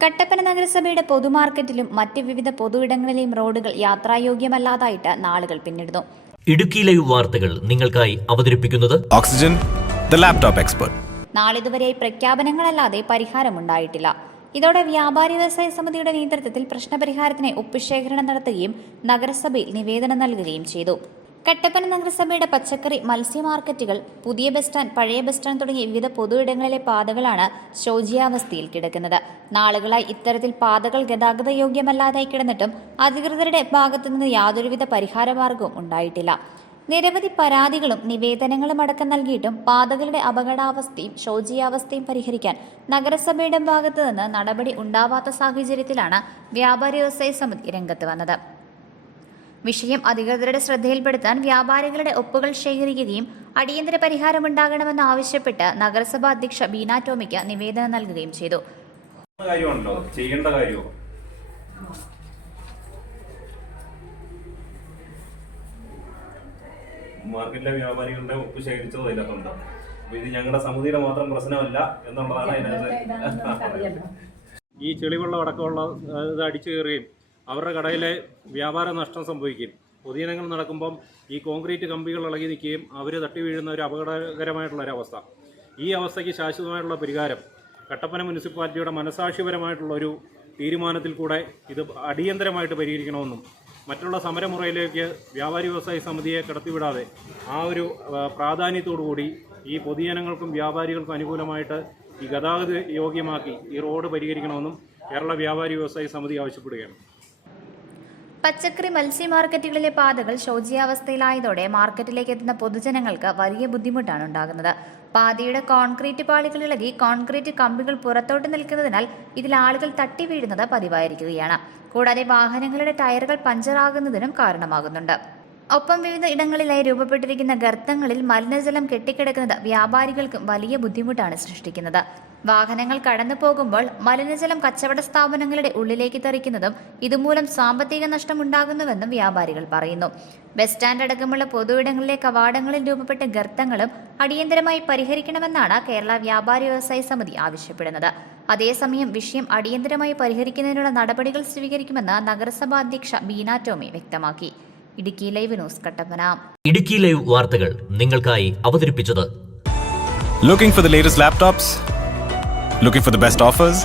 കട്ടപ്പന നഗരസഭയുടെ പൊതുമാർക്കറ്റിലും മറ്റ് വിവിധ പൊതുയിടങ്ങളിലെയും റോഡുകൾ യാത്രായോഗ്യമല്ലാതായിട്ട് നാളുകൾ പിന്നിടുന്നു. ഇടുക്കി ലൈവ് വാർത്തകൾ നിങ്ങൾക്കായി അവതരിപ്പിക്കുന്നത് ഓക്സിജൻ ദി ലാപ്ടോപ്പ് എക്സ്പെർട്ട് നാളിതുവരെ പ്രഖ്യാപനങ്ങളല്ലാതെ പരിഹാരമുണ്ടായിട്ടില്ല. ഇതോടെ വ്യാപാരി വ്യവസായ സമിതിയുടെ നേതൃത്വത്തിൽ പ്രശ്നപരിഹാരത്തിന് ഒപ്പുശേഖരണം നടത്തുകയും നഗരസഭയിൽ നിവേദനം നൽകുകയും ചെയ്തു. കട്ടപ്പന നഗരസഭയുടെ പച്ചക്കറി മത്സ്യ മാർക്കറ്റുകൾ പുതിയ ബസ് സ്റ്റാൻഡ് പഴയ ബസ് സ്റ്റാൻഡ് തുടങ്ങിയ വിവിധ പൊതുയിടങ്ങളിലെ പാതകളാണ് ശോചിയാവസ്ഥയിൽ കിടക്കുന്നത്. നാളുകളായി ഇത്തരത്തിൽ പാതകൾ ഗതാഗത യോഗ്യമല്ലാതായി കിടന്നിട്ടും അധികൃതരുടെ ഭാഗത്തുനിന്ന് യാതൊരുവിധ പരിഹാര പരിഹാരമാർഗവും ഉണ്ടായിട്ടില്ല. നിരവധി പരാതികളും നിവേദനങ്ങളും അടക്കം നൽകിയിട്ടും പാതകളുടെ അപകടാവസ്ഥയും ശോചിയാവസ്ഥയും പരിഹരിക്കാൻ നഗരസഭയുടെ ഭാഗത്തു നിന്ന് നടപടി ഉണ്ടാവാത്ത സാഹചര്യത്തിലാണ് വ്യാപാരി വ്യവസായ സമിതി രംഗത്ത് വന്നത്. വിഷയം അധികൃതരുടെ ശ്രദ്ധയിൽപ്പെടുത്താൻ വ്യാപാരികളുടെ ഒപ്പുകൾ ശേഖരിക്കുകയും അടിയന്തര പരിഹാരമുണ്ടാകണമെന്ന് ആവശ്യപ്പെട്ട് നഗരസഭാ അധ്യക്ഷ ബീന ടോമിക്ക് നിവേദനം നൽകുകയും ചെയ്തു. ചെയ്യേണ്ട കാര്യമോ മാർക്കറ്റിലെ വ്യാപാരികളുടെ ഒപ്പ് ശേഖരിച്ചത് അതിനകത്തുണ്ട്. അപ്പൊ ഇത് ഞങ്ങളുടെ സമിതിയുടെ മാത്രം പ്രശ്നമല്ല എന്നുള്ളതാണ് അതിനകത്ത്. ഈ ചെളിവെള്ളം അടക്കമുള്ള ഇത് അടിച്ചു കയറുകയും അവരുടെ കടയിലെ വ്യാപാര നഷ്ടം സംഭവിക്കും പൊതുജനങ്ങൾ നടക്കുമ്പം ഈ കോൺക്രീറ്റ് കമ്പികൾ ഇളകി നിൽക്കുകയും അവർ തട്ടി വീഴുന്ന ഒരു അപകടകരമായിട്ടുള്ള ഒരു അവസ്ഥ. ഈ അവസ്ഥയ്ക്ക് ശാശ്വതമായിട്ടുള്ള പരിഹാരം കട്ടപ്പന മുനിസിപ്പാലിറ്റിയുടെ മനസാക്ഷിപരമായിട്ടുള്ള ഒരു തീരുമാനത്തിൽ കൂടെ ഇത് അടിയന്തരമായിട്ട് പരിഹരിക്കണമെന്നും മറ്റുള്ള സമരമുറയിലേക്ക് വ്യാപാരി വ്യവസായ സമിതിയെ കടത്തിവിടാതെ ആ ഒരു പ്രാധാന്യത്തോടുകൂടി ഈ പൊതുജനങ്ങൾക്കും വ്യാപാരികൾക്കും അനുകൂലമായിട്ട് ഈ ഗതാഗത യോഗ്യമാക്കി ഈ റോഡ് പരിഹരിക്കണമെന്നും കേരള വ്യാപാരി വ്യവസായ സമിതി ആവശ്യപ്പെടുകയാണ്. പച്ചക്കറി മത്സ്യ മാർക്കറ്റുകളിലെ പാതകൾ ശോചിയാവസ്ഥയിലായതോടെ മാർക്കറ്റിലേക്ക് എത്തുന്ന പൊതുജനങ്ങൾക്ക് വലിയ ബുദ്ധിമുട്ടാണ് ഉണ്ടാകുന്നത്. പാതയുടെ കോൺക്രീറ്റ് പാളികൾ ഇളകി കോൺക്രീറ്റ് കമ്പികൾ പുറത്തോട്ട് നിൽക്കുന്നതിനാൽ ഇതിൽ ആളുകൾ തട്ടി വീഴുന്നത് പതിവായിരിക്കുകയാണ്. കൂടാതെ വാഹനങ്ങളുടെ ടയറുകൾ പഞ്ചറാകുന്നതിനും കാരണമാകുന്നുണ്ട്. ഒപ്പം വിവിധ ഇടങ്ങളിലായി രൂപപ്പെട്ടിരിക്കുന്ന ഗർത്തങ്ങളിൽ മലിനജലം കെട്ടിക്കിടക്കുന്നത് വ്യാപാരികൾക്കും വലിയ ബുദ്ധിമുട്ടാണ് സൃഷ്ടിക്കുന്നത്. വാഹനങ്ങൾ കടന്നു പോകുമ്പോൾ മലിനജലം കച്ചവട സ്ഥാപനങ്ങളുടെ ഉള്ളിലേക്ക് തെറിക്കുന്നതും ഇതുമൂലം സാമ്പത്തിക നഷ്ടമുണ്ടാകുന്നുവെന്നും വ്യാപാരികൾ പറയുന്നു. ബസ് സ്റ്റാൻഡ് അടക്കമുള്ള പൊതുവിടങ്ങളിലെ കവാടങ്ങളിൽ രൂപപ്പെട്ട ഗർത്തങ്ങളും അടിയന്തരമായി പരിഹരിക്കണമെന്നാണ് കേരള വ്യാപാരി വ്യവസായ സമിതി ആവശ്യപ്പെടുന്നത്. അതേസമയം വിഷയം അടിയന്തരമായി പരിഹരിക്കുന്നതിനുള്ള നടപടികൾ സ്വീകരിക്കുമെന്ന് നഗരസഭാ അധ്യക്ഷ ബീന ടോമി വ്യക്തമാക്കി. Idukki live news Kattappana Idukki live വാർത്തകൾ നിങ്ങൾക്കായി അവതരിപ്പിച്ചത് Looking for the latest laptops? Looking for the best offers?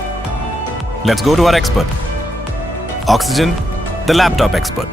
Let's go to our expert. Oxygen, the laptop expert.